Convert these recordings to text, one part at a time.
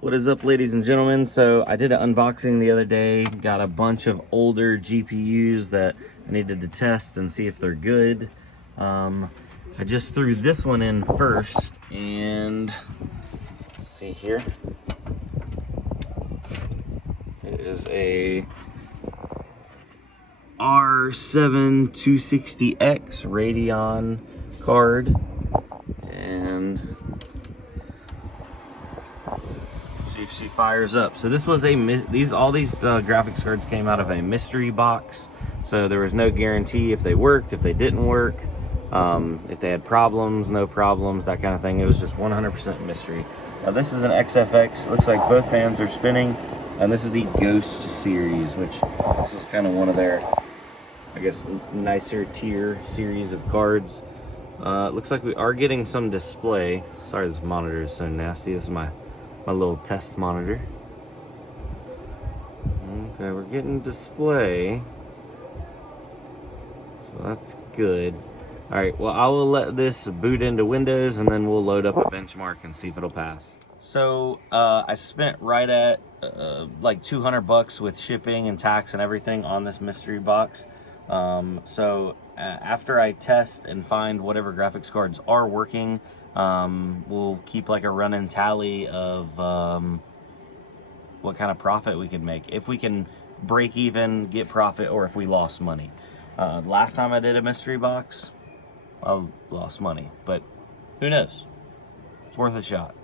What is up, ladies and gentlemen? So I did an unboxing the other day, got a bunch of older GPUs that I needed to test and see if they're good. I just threw this one in first, and let's see here. It is a R7 260X Radeon card, and see if she fires up. So this was all these graphics cards came out of a mystery box, so there was no guarantee if they worked, if they didn't work, if they had problems, no problems, that kind of thing. It was just 100% mystery. Now this is an XFX. It looks like both fans are spinning, and this is the Ghost series, which this is kind of one of their, I guess, nicer tier series of cards. It looks like we are getting some display. Sorry, this monitor is so nasty. This is my little test monitor. Okay, we're getting display, so that's good. All right, well, I will let this boot into Windows, and then we'll load up a benchmark and see if it'll pass. So I spent right at like $200 with shipping and tax and everything on this mystery box. So after I test and find whatever graphics cards are working, we'll keep like a running tally of what kind of profit we can make, if we can break even, get profit, or if we lost money. Last time I did a mystery box, I lost money, but who knows? It's worth a shot.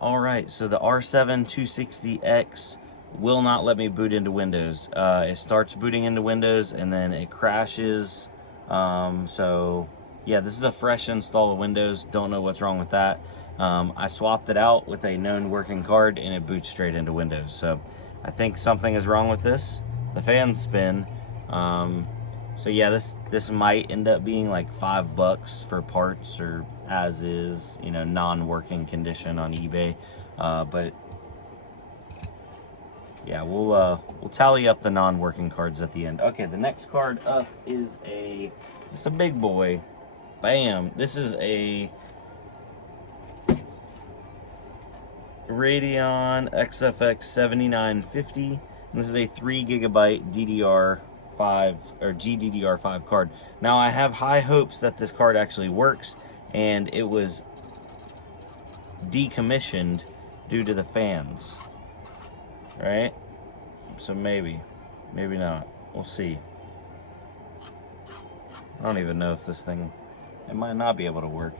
All right, so the R7 260X will not let me boot into Windows. It starts booting into Windows and then it crashes. So yeah, this is a fresh install of Windows. Don't know what's wrong with that. I swapped it out with a known working card and it boots straight into Windows. So I think something is wrong with this. The fans spin. So yeah, this might end up being like $5 for parts, or as is, you know, non-working condition on eBay. But yeah, we'll tally up the non-working cards at the end. Okay, the next card up is it's a big boy. Bam! This is a Radeon XFX 7950, and this is a 3GB DDR5 or GDDR5 card. Now I have high hopes that this card actually works, and it was decommissioned due to the fans, right? So maybe not. We'll see. I don't even know if this thing, it might not be able to work.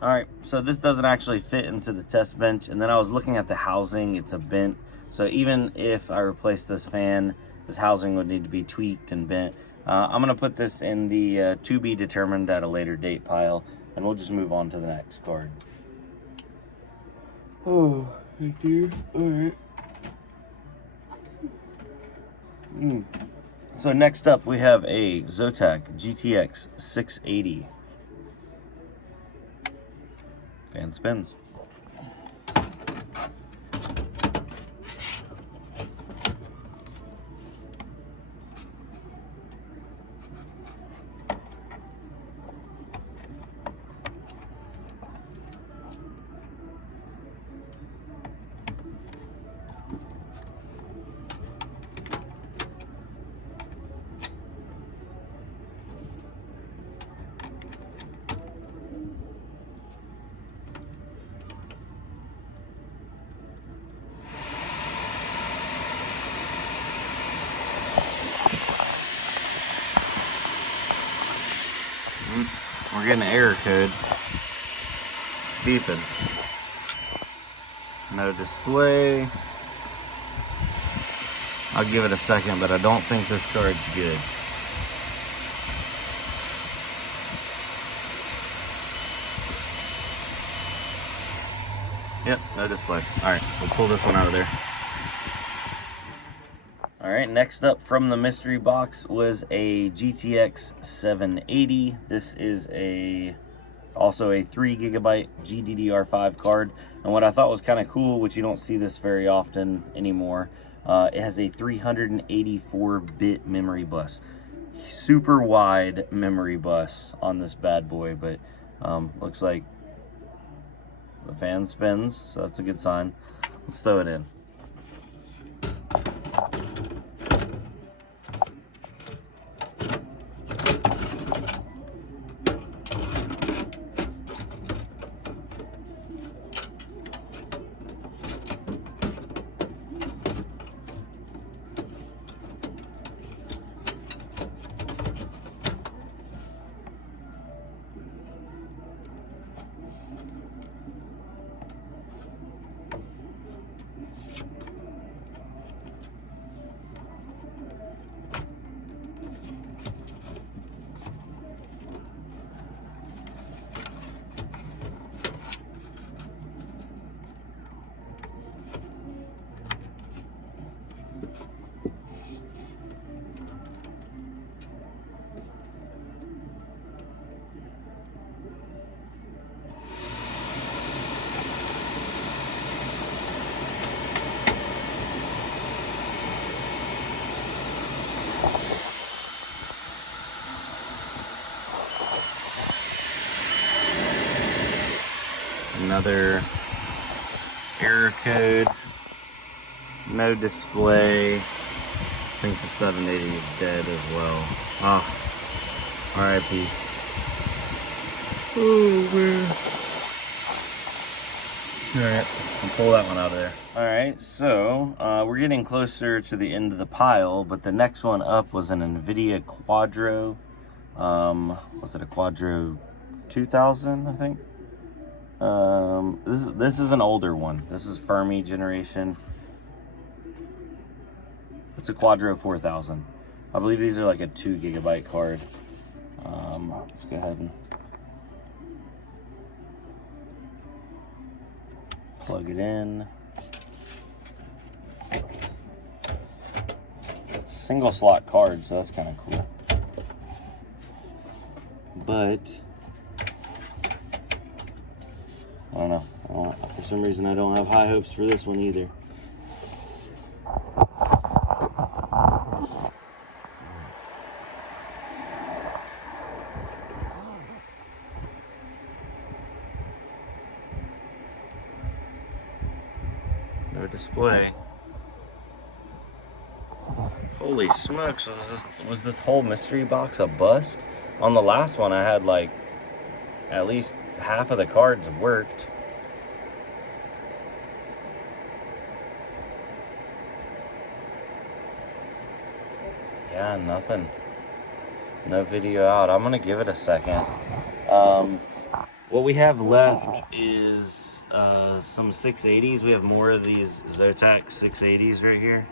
All right, so this doesn't actually fit into the test bench, and then I was looking at the housing, it's a bent. So even if I replace this fan, this housing would need to be tweaked and bent. I'm gonna put this in the to be determined at a later date pile, and we'll just move on to the next card. Oh, thank you. All right. So next up, we have a Zotac GTX 680. Fan spins. We're getting an error code. It's beeping. No display. I'll give it a second, but I don't think this card's good. Yep, no display. Alright, we'll pull this one out of there. Alright, next up from the mystery box was a GTX 780. This is also a 3GB GDDR5 card. And what I thought was kind of cool, which you don't see this very often anymore, it has a 384-bit memory bus. Super wide memory bus on this bad boy, but looks like the fan spins, so that's a good sign. Let's throw it in. Another error code, no display. I think the 780 is dead as well. Ah, RIP. Oh man. Alright, I'll pull that one out of there. Alright, so we're getting closer to the end of the pile, but the next one up was an NVIDIA Quadro. Was it a Quadro 2000, I think? This is an older one. This is Fermi generation. It's a Quadro 4000. I believe these are like a 2GB card. Let's go ahead and plug it in. It's a single slot card, so that's kind of cool. But I don't know. For some reason, I don't have high hopes for this one either. No display. Holy smokes, was this whole mystery box a bust? On the last one, I had like at least half of the cards worked. Yeah, nothing. No video out. I'm gonna give it a second. What we have left is some 680s. We have more of these Zotac 680s right here.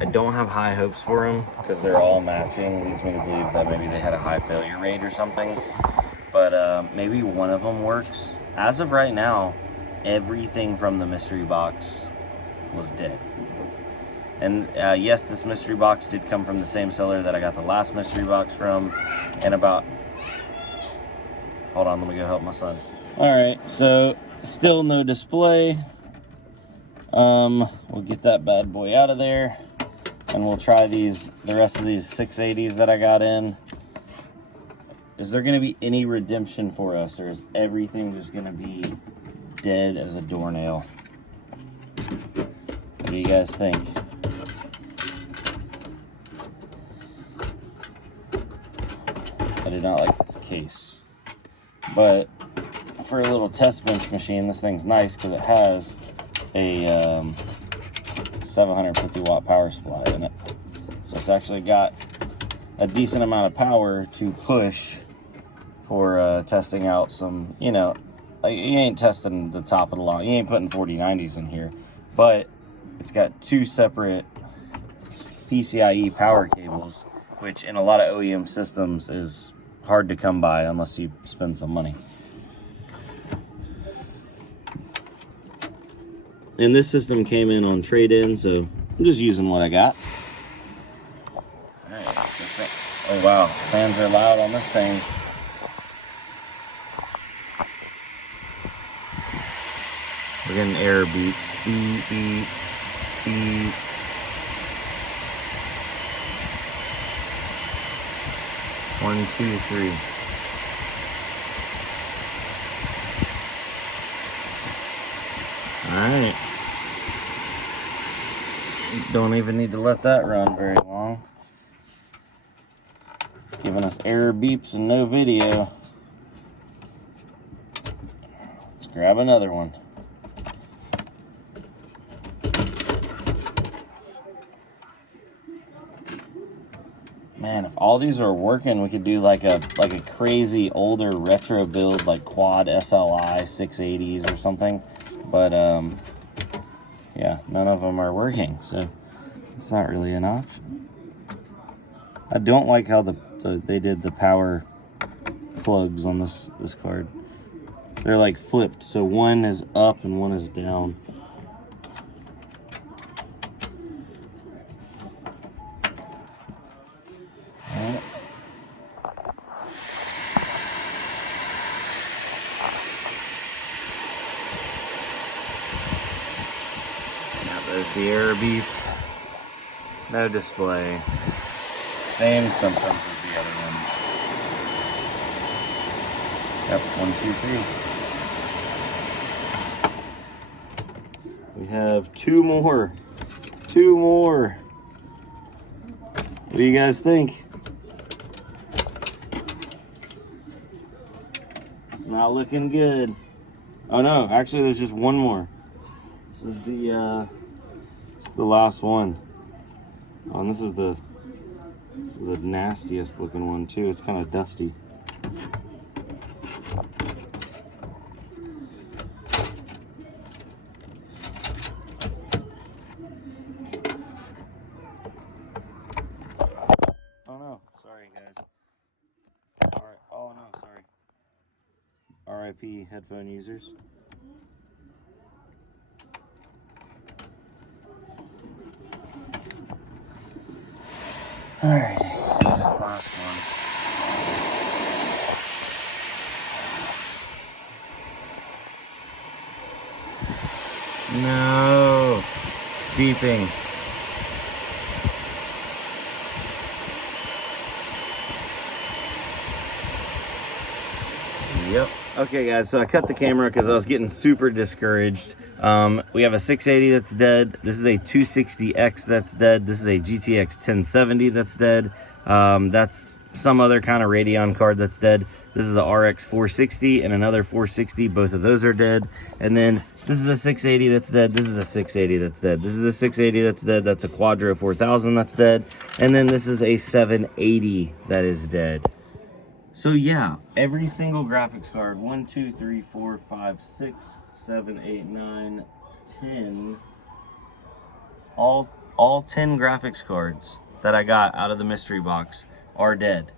I don't have high hopes for them because they're all matching. Leads me to believe that maybe they had a high failure rate or something. But maybe one of them works. As of right now, everything from the mystery box was dead. And yes, this mystery box did come from the same seller that I got the last mystery box from. And about... Hold on, let me go help my son. Alright, so still no display. We'll get that bad boy out of there. And we'll try the rest of these 680s that I got in. Is there going to be any redemption for us, or is everything just going to be dead as a doornail? What do you guys think? I did not like this case. But for a little test bench machine, this thing's nice because it has a 750 watt power supply in it. So it's actually got a decent amount of power to push for testing out some, you know, like, you ain't testing the top of the line. You ain't putting 4090s in here, but it's got 2 separate PCIe power cables, which in a lot of OEM systems is hard to come by unless you spend some money. And this system came in on trade-in, so I'm just using what I got. Alright, so oh wow, fans are loud on this thing. We're getting error beeps. Beep, beep, beep. One, two, three. Alright. Don't even need to let that run very long. Giving us error beeps and no video. Let's grab another one. Man, if all these are working, we could do like a crazy older retro build, like quad SLI 680s or something. But yeah, none of them are working, so it's not really an option. I don't like how they did the power plugs on this card. They're like flipped, so one is up and one is down. There's the error beeps. No display. Same symptoms as the other ones. Yep, 1, 2, 3. We have 2 more. 2 more. What do you guys think? It's not looking good. Oh no, actually there's just 1 more. This is the last one. Oh, and this is the nastiest looking one too. It's kind of dusty. Oh no, sorry guys. Alright, oh no, sorry. RIP headphone users. Alrighty, last one. No, it's beeping. Yep. Okay guys, so I cut the camera because I was getting super discouraged. We have a 680 that's dead. This is a 260X that's dead. This is a GTX 1070 that's dead. That's some other kind of Radeon card that's dead. This is a RX 460 and another 460. Both of those are dead. And then this is a 680 that's dead. This is a 680 that's dead. This is a 680 that's dead. That's a Quadro 4000 that's dead. And then this is a 780 that is dead. So yeah, every single graphics card, 1, 2, 3, 4, 5, 6, 7, 8, 9, 10, all 10 graphics cards that I got out of the mystery box are dead.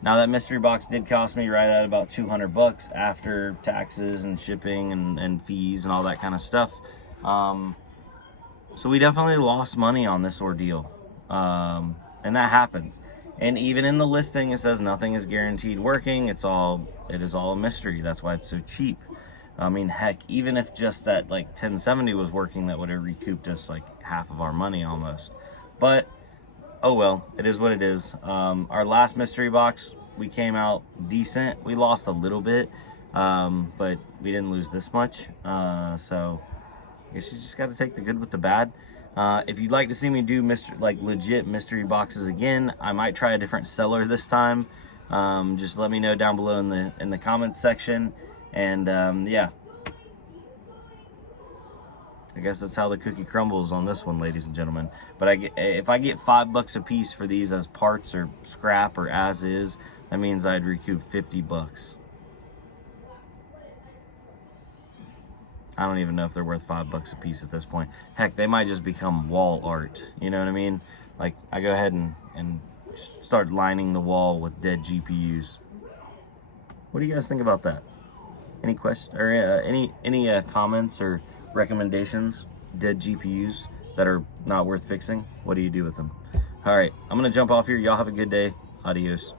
Now that mystery box did cost me right at about 200 bucks after taxes and shipping and fees and all that kind of stuff. So we definitely lost money on this ordeal, and that happens. And even in the listing, it says nothing is guaranteed working. It is all a mystery. That's why it's so cheap. I mean, heck, even if just that like 1070 was working, that would have recouped us like half of our money almost. But oh well, it is what it is. Our last mystery box, we came out decent. We lost a little bit, but we didn't lose this much. So I guess you just got to take the good with the bad. If you'd like to see me do legit mystery boxes again, I might try a different seller this time. Just let me know down below in the comments section. And yeah, I guess that's how the cookie crumbles on this one, ladies and gentlemen. But if I get $5 a piece for these as parts or scrap or as is, that means I'd recoup $50. I don't even know if they're worth $5 a piece at this point. Heck, they might just become wall art. You know what I mean? Like, I go ahead and start lining the wall with dead GPUs. What do you guys think about that? Any questions or any comments or recommendations? Dead GPUs that are not worth fixing? What do you do with them? All right, I'm gonna jump off here. Y'all have a good day. Adios.